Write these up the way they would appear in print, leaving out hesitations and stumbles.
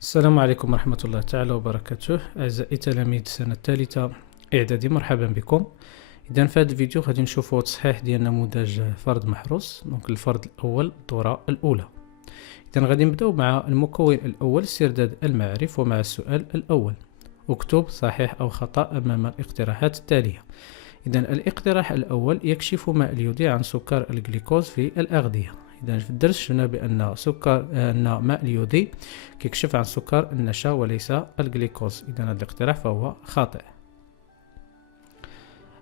السلام عليكم ورحمة الله تعالى وبركاته. أعزائي تلاميذ السنة الثالثة إعدادي، مرحبا بكم. إذا في هذا الفيديو غادي نشوفوا تصحيح ديال نموذج فرد محروس. دونك الفرد الأول الدورة الأولى. إذا غادي نبداو مع المكون الأول استرداد المعارف ومع السؤال الأول. اكتب صحيح أو خطأ أمام الاقتراحات التالية. إذا الاقتراح الأول يكشف ماء اليودي عن سكر الجليكوز في الأغذية. إذا في الدرس شفنا بأن ماء اليودي كيكشف عن سكر النشا وليس الجليكوز. إذا هذا الاقتراح فهو خاطئ.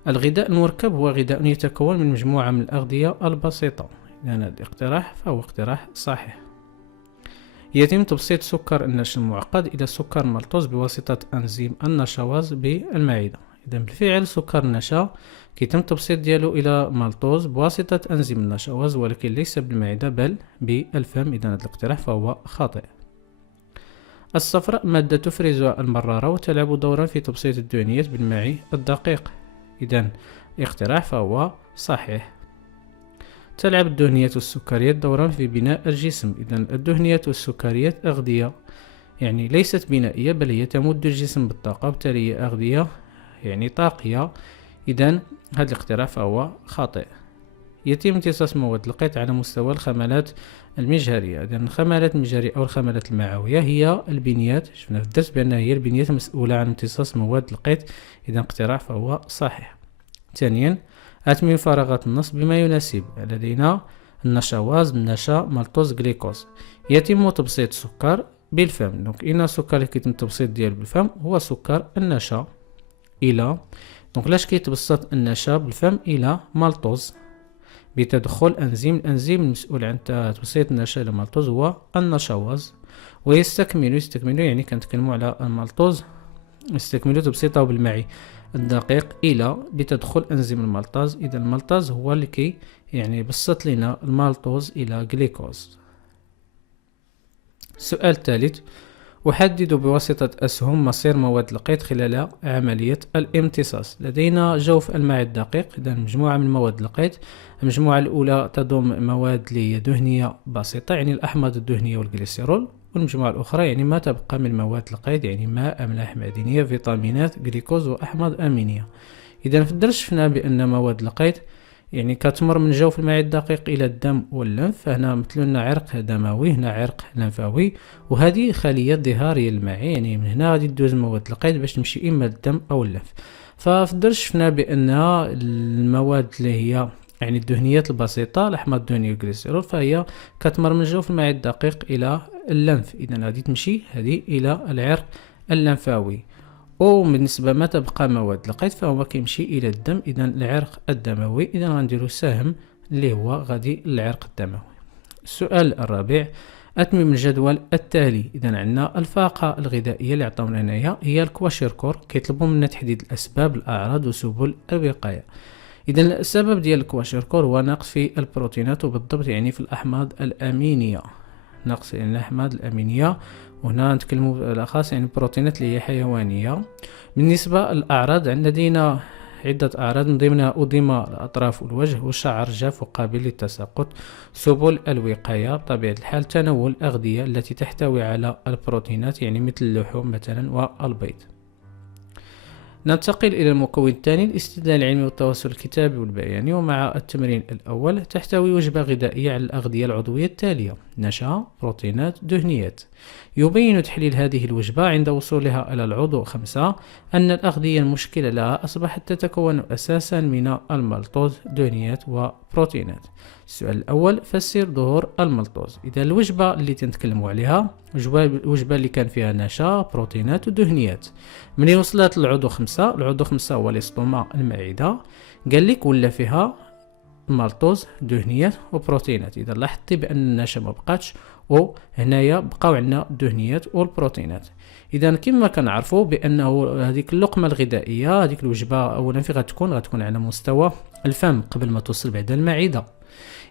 الغذاء المركب هو غذاء يتكون من مجموعة من الأغذية البسيطة. إذا هذا الاقتراح فهو اقتراح صحيح. يتم تبسيط سكر النشا المعقد إلى سكر ملحوظ بواسطة أنزيم النشاوز بالمعدة. إذا بالفعل سكر النشا كيتم التبسيط ديالو إلى مالطوز بواسطة أنزيم النشاوز، ولكن ليس بالمعدة بل بالفم. إذا هذا الاقتراح فهو خاطئ. الصفراء مادة تفرزها المرارة وتلعب دورا في تبسيط الدهنيات بالماء الدقيق. إذا الاقتراح فهو صحيح. تلعب الدهنيات والسكريات دورا في بناء الجسم. إذا الدهنيات والسكريات أغذية يعني ليست بنائية، بل هي تمد الجسم بالطاقة، بالتالي هي أغذية يعني طاقية. إذا هذا الاقتراح فهو خاطئ. يتم امتصاص مواد القيت على مستوى الخملات المجهرية. إذا الخملات المجهرية أو الخملات المعوية هي البنيات. شفنا في الدرس بأنها هي البنيات المسؤولة عن امتصاص مواد القيت. إذا اقتراح فهو صحيح. ثانيا، أتمم فراغات النص بما يناسب. لدينا النشاوز، النشا، مالطوز، جليكوز. يتم تبسيط السكر بالفم. دونك إن السكر اللي كيتم التبسيط ديالو بالفم هو سكر النشا إلى، دونك لاش كيتبسط النشا بالفم إلى مالطوز بتدخل الأنزيم المسؤول عن تبسيط النشا إلى مالطوز هو النشاوز. ويستكمل يعني كنتكلموا على المالطوز، يستكمل تبسيطه بالماء الدقيق إلى بتدخل أنزيم المالطاز. إذا المالطاز هو اللي يعني بسط لنا المالطوز إلى جليكوز. السؤال الثالث، أحدد بواسطة أسهم مصير مواد القيت خلال عملية الامتصاص. لدينا جوف الماء الدقيق. إذا مجموعة من مواد القيت. المجموعة الأولى تضم مواد دهنية بسيطة يعني الأحماض الدهنية والجليسيرول، والمجموعة الأخرى يعني ما تبقى من مواد القيت يعني ماء، أملاح معدنية، فيتامينات، جليكوز وأحماض أمينية. إذا في الدرس شفنا بأن مواد القيت يعني كتمر من جوف الماء الدقيق إلى الدم واللنف. فهنا مثل لنا عرق دموي، هنا عرق لنفاوي، وهذه خلية ظهارية الماء. يعني من هنا غادي تدوز مواد القيت باش تمشي إما للدم أو اللنف. ففي الدرس شفنا بأن المواد اللي هي يعني الدهنيات البسيطة، الأحماض الدهنية والجليسيرول، فهي كتمر من جوف الماء الدقيق إلى اللنف. إذا غادي تمشي هذه إلى العرق اللنفاوي. وبالنسبة ما تبقى مواد القيت فهو كيمشي إلى الدم، إذا العرق الدموي. إذا غنديرو سهم اللي هو غادي للعرق الدموي. السؤال الرابع، أتمم الجدول التالي. إذا عندنا الفاقة الغذائية اللي عطاونا هنايا هي الكواشيركور، كيطلبوا منا تحديد الأسباب، الأعراض وسبل الوقاية. إذا السبب ديال الكواشيركور هو نقص في البروتينات، وبالضبط يعني في الأحماض الأمينية، نقص يعني الأحماض الأمينية. وهنا نتكلموا بالأخص يعني البروتينات اللي هي حيوانية. بالنسبة للأعراض لدينا عدة أعراض، من ضمنها أديمة الأطراف والوجه، والشعر جاف وقابل للتساقط. سبل الوقاية بطبيعة الحال تناول الأغذية التي تحتوي على البروتينات يعني مثل اللحوم مثلا والبيض. ننتقل إلى المكون الثاني، الاستدلال العلمي والتواصل الكتابي والبياني. ومع التمرين الأول، تحتوي وجبة غذائية على الأغذية العضوية التالية: نشا، بروتينات، دهنيات. يبين تحليل هذه الوجبة عند وصولها إلى العضو 5 أن الأغذية المشكلة لها أصبحت تتكون أساسا من المالطوز، دهنيات وبروتينات. السؤال الأول، فسر ظهور المالطوز. إذا الوجبة اللي تنتكلموا عليها الوجبة اللي كان فيها نشا، بروتينات ودهنيات، من وصلت للعضو 5، العضو 5 هو الاستوما، المعدة، قال لك ولا فيها مالطوز، دهنيات وبروتينات. إذا لاحظتي بأن النشا ما بقاتش، وهنايا بقاو عندنا الدهنيات والبروتينات. إذا كما كنعرفوا بأنه هذيك اللقمة الغذائية، هذيك الوجبة أولا في غتكون على مستوى الفم قبل ما توصل بعد المعدة.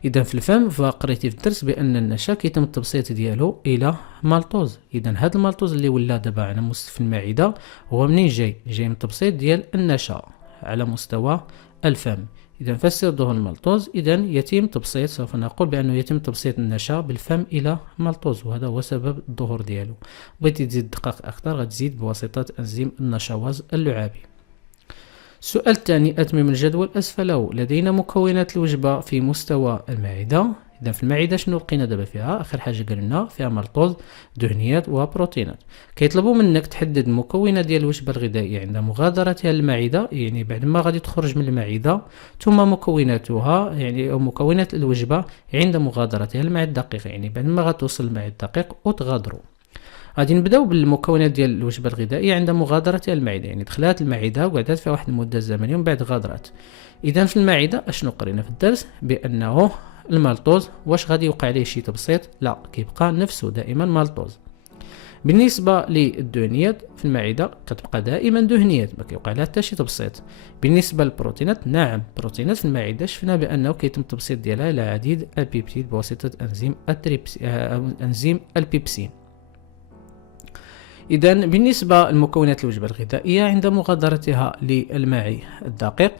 إذا في الفم فقريتي في الدرس بأن النشا كيتم التبسيط ديالو إلى مالطوز. إذا هذا المالطوز اللي ولا دابا على مستوى في المعدة هو منين جاي من التبسيط ديال النشا على مستوى الفم. إذا فسر ظهور المالتوز، إذا يتم تبسيط، سوف نقول بأنه يتم تبسيط النشا بالفم إلى مالتوز، وهذا هو سبب الظهور ديالو. بغيتي تزيد دقائق أكثر غتزيد بواسطة أنزيم النشواز اللعابي. السؤال الثاني، أتمم الجدول أسفله. لدينا مكونات الوجبة في مستوى المعدة. إذا في المعدة شنو لقينا دابا فيها؟ آخر حاجة قلنا فيها مالتوز، دهنيات وبروتينات. كيطلبوا منك تحدد المكونات ديال الوجبة الغذائية عند مغادرتها للمعدة، يعني بعد ما غادي تخرج من المعدة، ثم مكوناتها يعني أو مكونات الوجبة عند مغادرتها للمعدة الدقيقة، يعني بعد ما غتوصل للمعدة الدقيق وتغادروا. غادي نبداو بالمكونات ديال الوجبه الغذائيه عند مغادرتها المعده، يعني دخلات المعده وقعدات فيها واحد المده زمنيه ومن بعد غادرات. اذا في المعده اشنو قرينا في الدرس؟ بانه المالتوز واش غادي يوقع عليه شي تبسيط؟ لا، كيبقى نفسه دائما مالتوز. بالنسبه للدهنيات في المعده كتبقى دائما دهنيات، ما كيوقع لها حتى شي تبسيط. بالنسبه للبروتينات، نعم البروتينات في المعده شفنا بانه كيتم التبسيط ديالها الى عديد البيبتيد بواسطه انزيم البيبسين. إذا بالنسبة لمكونات الوجبة الغذائية عند مغادرتها للمعي الدقيق،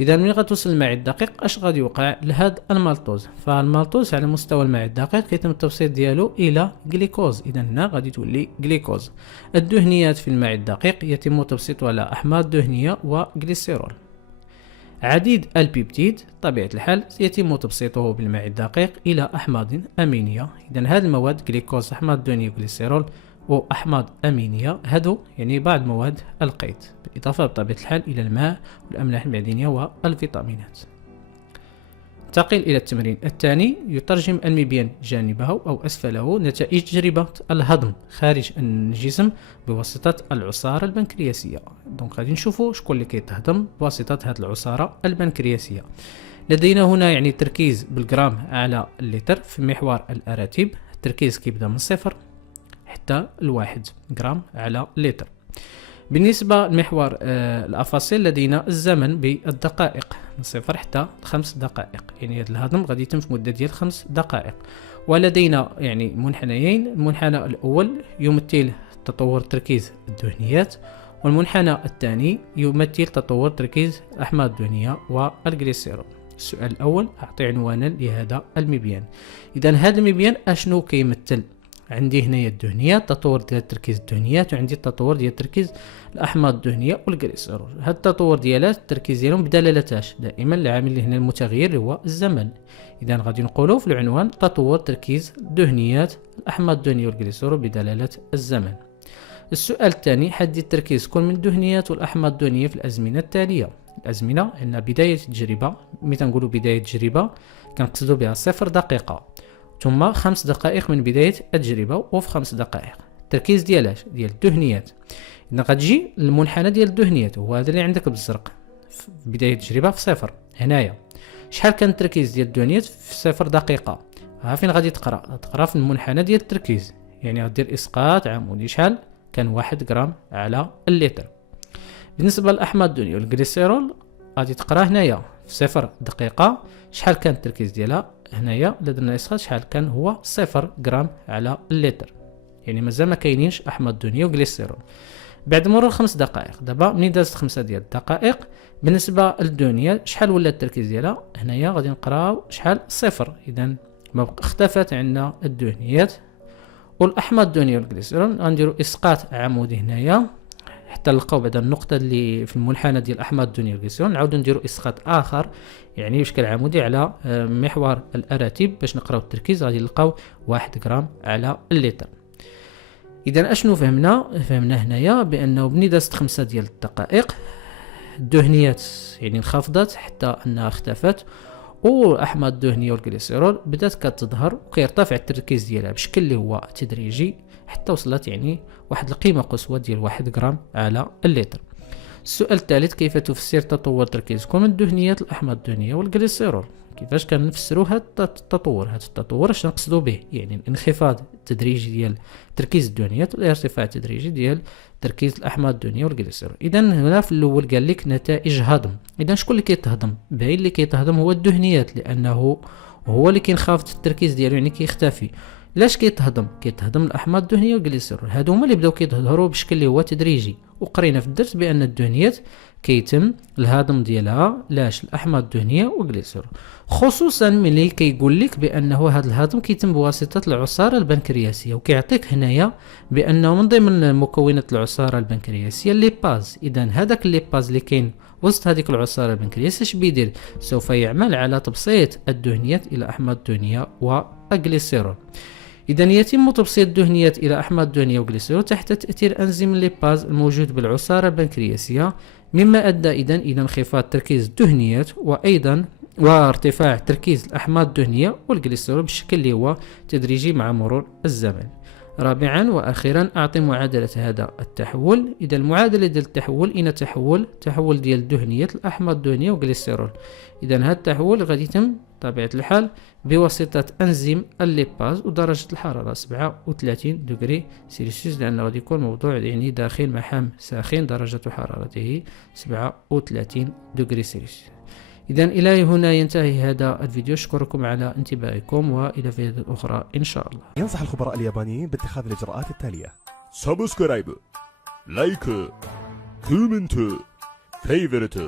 إذا ملي غتوصل للمعي الدقيق اش غادي يوقع لهاد المالتوز؟ فالمالتوز على مستوى المعي الدقيق كيتم التبسيط ديالو إلى جليكوز، إذا هنا غادي تولي جليكوز. الدهنيات في المعي الدقيق يتم تبسيطها على أحماض دهنية وجليسيرول. عديد البيبتيد طبيعة الحال يتم تبسيطه بالمعي الدقيق إلى أحماض أمينية. إذا هذه المواد جليكوز، أحماض دهنية وجليسيرول وأحماض أمينية، هادو يعني بعض مواد القيد، بالإضافة بطبيعة الحال إلى الماء والأملاح المعدنية والفيتامينات. انتقل إلى التمرين الثاني. يترجم المبيان جانبه أو أسفله نتائج تجربة الهضم خارج الجسم بواسطة العصارة البنكرياسية. دونك غادي نشوفوا شكون اللي كيتهضم بواسطة هذه العصارة البنكرياسية. لدينا هنا يعني تركيز بالجرام على اللتر في محور الأراتب. التركيز كيبدا من 0 حتى 1 جرام على لتر. بالنسبة لمحور الأفاصيل لدينا الزمن بالدقائق من 0 حتى 5 دقائق، يعني هذا الهضم غادي يتم في مدة ديال 5 دقائق. ولدينا يعني منحنيين، المنحنى الأول يمثل تطور تركيز الدهنيات، والمنحنى الثاني يمثل تطور تركيز الأحماض الدهنية والجليسيرول. السؤال الأول، أعطي عنوانا لهذا المبيان. إذا هذا المبيان أشنو كيمثل؟ عندي هنايا الدهنيات، تطور ديال تركيز الدهنيات، وعندي التطور ديال تركيز الاحماض الدهنيه والجليسيرول. هاد التطور ديالات التركيز ديالهم بدلالتاش دائما العامل اللي هنا المتغير اللي هو الزمن. اذا غادي نقولوا في العنوان تطور تركيز الدهنيات، الاحماض الدهنيه والجليسيرول بدلاله الزمن. السؤال الثاني، حدد تركيز كل من الدهنيات والاحماض الدهنيه في الازمنه التاليه. الازمنه عندنا بدايه التجربه، ملي تنقولوا بدايه التجربه كنقصدوا بها 0 دقيقه، ثم 5 دقائق من بداية التجربة، وفي 5 دقائق التركيز ديال الدهنيات. إذا غتجي المنحنى ديال الدهنيات هو هذا اللي عندك بالزرق في بداية التجربة في 0. هنايا شحال كان التركيز ديال الدهنيات في 0 دقيقة؟ ها فين غادي تقرا في المنحنى ديال التركيز، يعني غدير إسقاط عمودي شحال كان 1 جرام على اللتر. بالنسبة للأحماض الدهنية والجليسيرول غادي تقرا هنايا في 0 دقيقة شحال كان التركيز ديالها. هنايا الا درنا اسقاط شحال كان هو 0 جرام على اللتر، يعني مازال ما كاينينش احماض دهنيه وجليسيرول. بعد مرور 5 دقائق، دابا منين دازت 5 ديال الدقائق بالنسبه للدهنيه شحال ولا التركيز ديالها؟ هنايا غادي نقراو شحال 0. اذا ما اختفت عندنا الدهنيات والاحماض الدهنيه والجليسيرول. غنديروا اسقاط عمودي هنايا حتى نلقاو بعد النقطه اللي في المنحنى ديال الاحماض الدهنيه والجليسيرول، نعاودو نديروا اسقاط اخر يعني بشكل عمودي على محور الاراتب باش نقراو التركيز. غادي نلقاو 1 جرام على اللتر. اذا اشنو فهمنا هنايا؟ بانه بني دازت 5 ديال الدقائق الدهنيات يعني انخفضت حتى انها اختفت، والاحماض الدهنيه والجليسيرول بدات كتظهر وكيرتفع التركيز ديالها بشكل اللي هو تدريجي حتى وصلت يعني واحد القيمه قصوى ديال 1 جرام على اللتر. السؤال الثالث، كيف تفسر تطور تركيزكم من الدهنيات الاحماض الدهنيه والجليسيرول؟ كيفاش كنفسروا هذا التطور اش نقصدوا به؟ يعني الانخفاض التدريجي ديال تركيز الدهنيات والارتفاع التدريجي ديال تركيز الاحماض الدهنيه والجليسيرول. اذا هنا في الاول قال لك نتائج هضم. اذا شكون اللي كيتهضم؟ باين اللي كيتهضم هو الدهنيات، لانه هو اللي كينخفض التركيز ديالو يعني كيختفي. لاش كيتهضم الاحماض الدهنيه والجليسرول، هادو هما اللي بداو كيظهروا بشكل اللي هو تدريجي. وقرينا في الدرس بان الدهنيات كيتم الهضم ديالها لاش الاحماض الدهنيه والجليسرول، خصوصا ملي كيقول لك بانه هذا الهضم كيتم بواسطه العصاره البنكرياسيه، وكيعطيك هنايا بانه من ضمن مكونات العصاره البنكرياسيه ليباز. اذا هذاك الليباز اللي كاين وسط هذيك العصاره البنكرياسيه اش بيدير؟ سوف يعمل على تبسيط الدهنيات الى احماض دهنيه والجليسرول. إذا يتم تبسيط الدهنيات إلى أحماض دهنية وجليسرول تحت تأثير أنزيم الليباز الموجود بالعصارة البنكرياسية، مما أدى إلى انخفاض تركيز الدهنيات وأيضا وارتفاع تركيز الأحماض الدهنية والجليسرول بشكل اللي هو تدريجي مع مرور الزمن. رابعا وأخيرا أعطي معادلة هذا التحول. إذا المعادلة ديال التحول إن تحول ديال الدهنيات الأحماض الدهنية وجليسرول. إذا هذا التحول غادي يتم بطبيعة الحال بواسطة أنزيم الليباز، ودرجة الحرارة 37 دغري سيلسيوس، لأنه غادي يكون موضوع يعني داخل محام ساخن درجة حرارته 37 دغري سيلسيوس. إذا إلى هنا ينتهي هذا الفيديو، أشكركم على انتباهكم وإلى فيديوهات أخرى إن شاء الله. ينصح الخبراء اليابانيين باتخاذ الإجراءات التالية: سبسكرايب، لايك، كومنت، فيفورت.